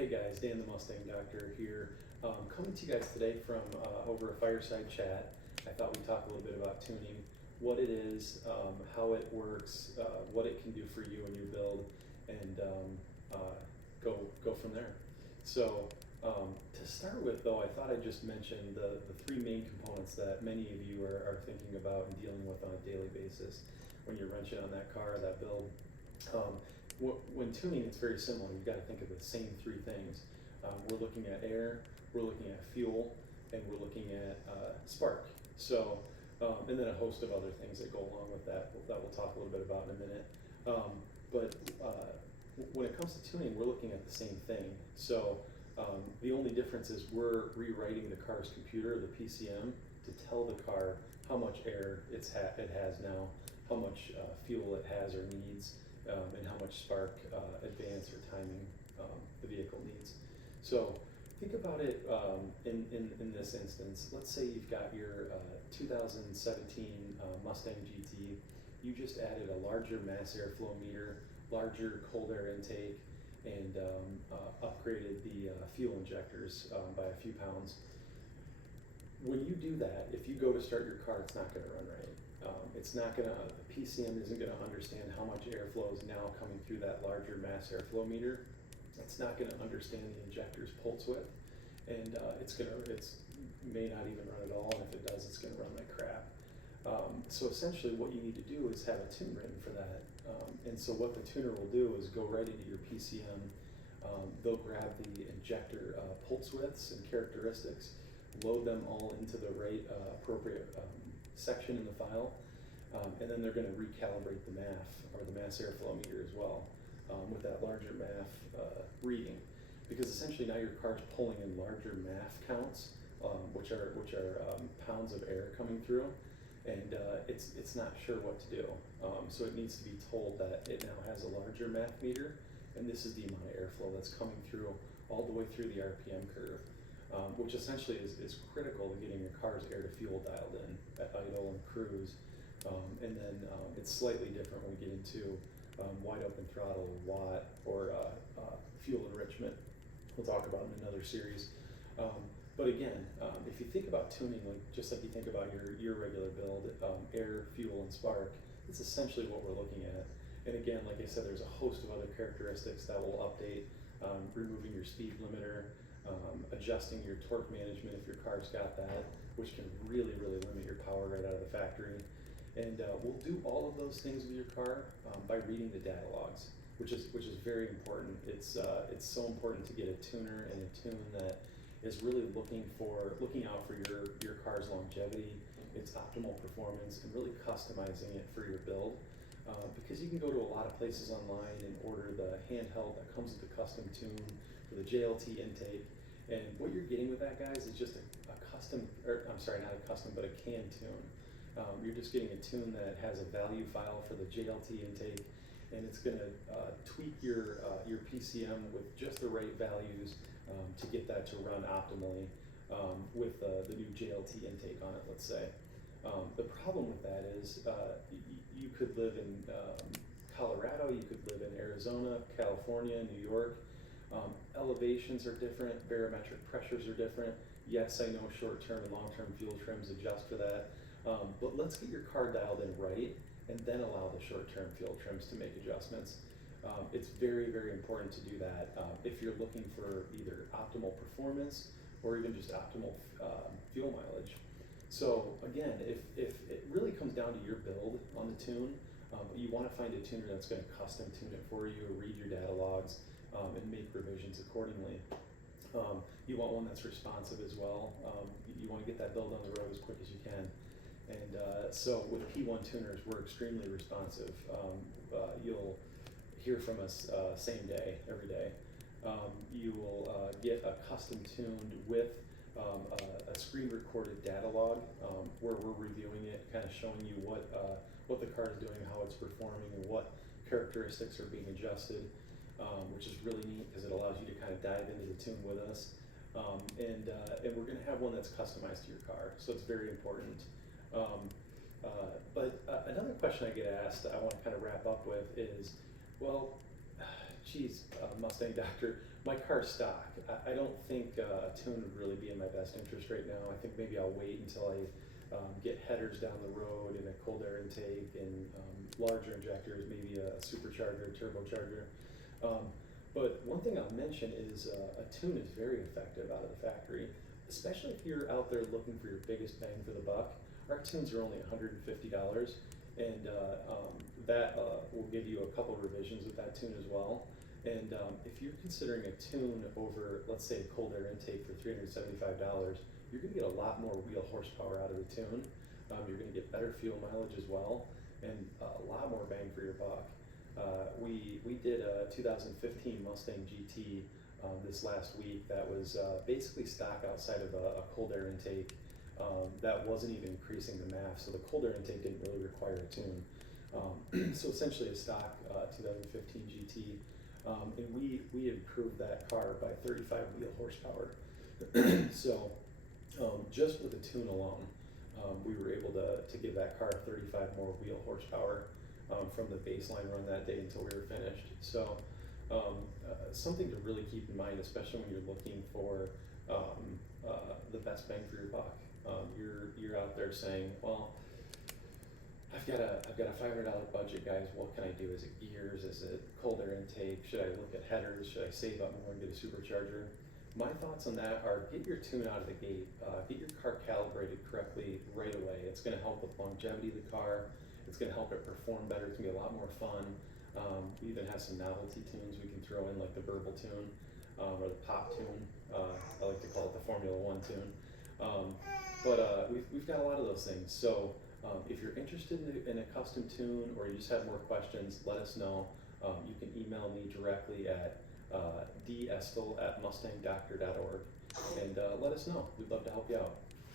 Hey guys, Dan the Mustang Doctor here. Coming to you guys today from over a fireside chat. I thought we'd talk a little bit about tuning, what it is, how it works, what it can do for you and your build, and go from there. So to start with though, I thought I'd just mention the three main components that many of you are thinking about and dealing with on a daily basis when you're wrenching on that car, that build. When tuning, it's very similar. You've got to think of the same three things. We're looking at air, we're looking at fuel, and we're looking at spark. So, and then a host of other things that go along with that we'll talk a little bit about in a minute. But when it comes to tuning, we're looking at the same thing. So the only difference is we're rewriting the car's computer, the PCM, to tell the car how much air it has now, how much fuel it has or needs, and how much spark, advance, or timing the vehicle needs. So think about it in this instance. Let's say you've got your 2017 Mustang GT. You just added a larger mass airflow meter, larger cold air intake, and upgraded the fuel injectors by a few pounds. When you do that, if you go to start your car, it's not going to run right. It's not going to, the PCM isn't going to understand how much airflow is now coming through that larger mass airflow meter. It's not going to understand the injector's pulse width, and it's may not even run at all, and if it does, it's going to run like crap. So essentially what you need to do is have a tune written for that. And so what the tuner will do is go right into your PCM. They'll grab the injector pulse widths and characteristics, load them all into the right appropriate section in the file, and then they're going to recalibrate the MAF, or the mass airflow meter as well, with that larger MAF reading. Because essentially now your car's pulling in larger MAF counts, which are pounds of air coming through, and it's not sure what to do. So it needs to be told that it now has a larger MAF meter, and this is the amount of airflow that's coming through all the way through the RPM curve. Which essentially is critical to getting your car's air to fuel dialed in at idle and cruise. And then it's slightly different when we get into wide open throttle, watt, or fuel enrichment. We'll talk about in another series. But again, if you think about tuning, just like you think about your regular build, air, fuel, and spark, it's essentially what we're looking at. And again, like I said, there's a host of other characteristics that will update, removing your speed limiter, adjusting your torque management if your car's got that, which can really limit your power right out of the factory. And we'll do all of those things with your car by reading the data logs, which is very important. It's so important to get a tuner and a tune that is really looking out for your car's longevity, its optimal performance, and really customizing it for your build. Because you can go to a lot of places online and order the handheld that comes with a custom tune for the JLT intake. And what you're getting with that, guys, is just a custom, or I'm sorry, not a custom, but a canned tune. You're just getting a tune that has a value file for the JLT intake, and it's going to tweak your PCM with just the right values to get that to run optimally with the new JLT intake on it, let's say. The problem with that is you could live in Colorado, you could live in Arizona, California, New York. Elevations are different, barometric pressures are different. Yes, I know short-term and long-term fuel trims adjust for that, but let's get your car dialed in right and then allow the short-term fuel trims to make adjustments. It's very important to do that if you're looking for either optimal performance or even just optimal fuel mileage. So again, if it really comes down to your build on the tune, you want to find a tuner that's going to custom tune it for you, read your data logs, and make revisions accordingly. You want one that's responsive as well. You want to get that build on the road as quick as you can. And so with P1 tuners, we're extremely responsive. You'll hear from us same day, every day. You will get a custom tuned with a screen recorded data log where we're reviewing it, kind of showing you what the car is doing, how it's performing, and what characteristics are being adjusted. Which is really neat because it allows you to kind of dive into the tune with us. And we're going to have one that's customized to your car, so it's very important. But another question I get asked, I want to kind of wrap up with is, well, geez, Mustang Doctor, My car's stock. I don't think a tune would really be in my best interest right now. I think maybe I'll wait until I get headers down the road and a cold air intake and larger injectors, maybe a supercharger, turbocharger. But one thing I'll mention is a tune is very effective out of the factory, especially if you're out there looking for your biggest bang for the buck. Our tunes are only $150, and that will give you a couple revisions with that tune as well. And if you're considering a tune over, let's say, a cold air intake for $375, you're going to get a lot more wheel horsepower out of the tune. You're going to get better fuel mileage as well, and a lot more bang for your buck. We did a 2015 Mustang GT this last week that was basically stock outside of a cold air intake that wasn't even increasing the MAF, so the cold air intake didn't really require a tune. So essentially a stock 2015 GT, and we improved that car by 35 wheel horsepower. So just with the tune alone, we were able to give that car 35 more wheel horsepower from the baseline run that day until we were finished. So something to really keep in mind, especially when you're looking for the best bang for your buck. You're out there saying, well, I've got a $500 budget, guys. What can I do? Is it gears? Is it cold air intake? Should I look at headers? Should I save up more and get a supercharger? My thoughts on that are get your tune out of the gate. Get your car calibrated correctly right away. It's going to help with longevity of the car. It's going to help it perform better. It's going to be a lot more fun. We even have some novelty tunes we can throw in, like the burble tune or the pop tune. I like to call it the Formula One tune. But we've got a lot of those things. So if you're interested in a custom tune or you just have more questions, let us know. You can email me directly at dstel@mustangdoctor.org and let us know. We'd love to help you out.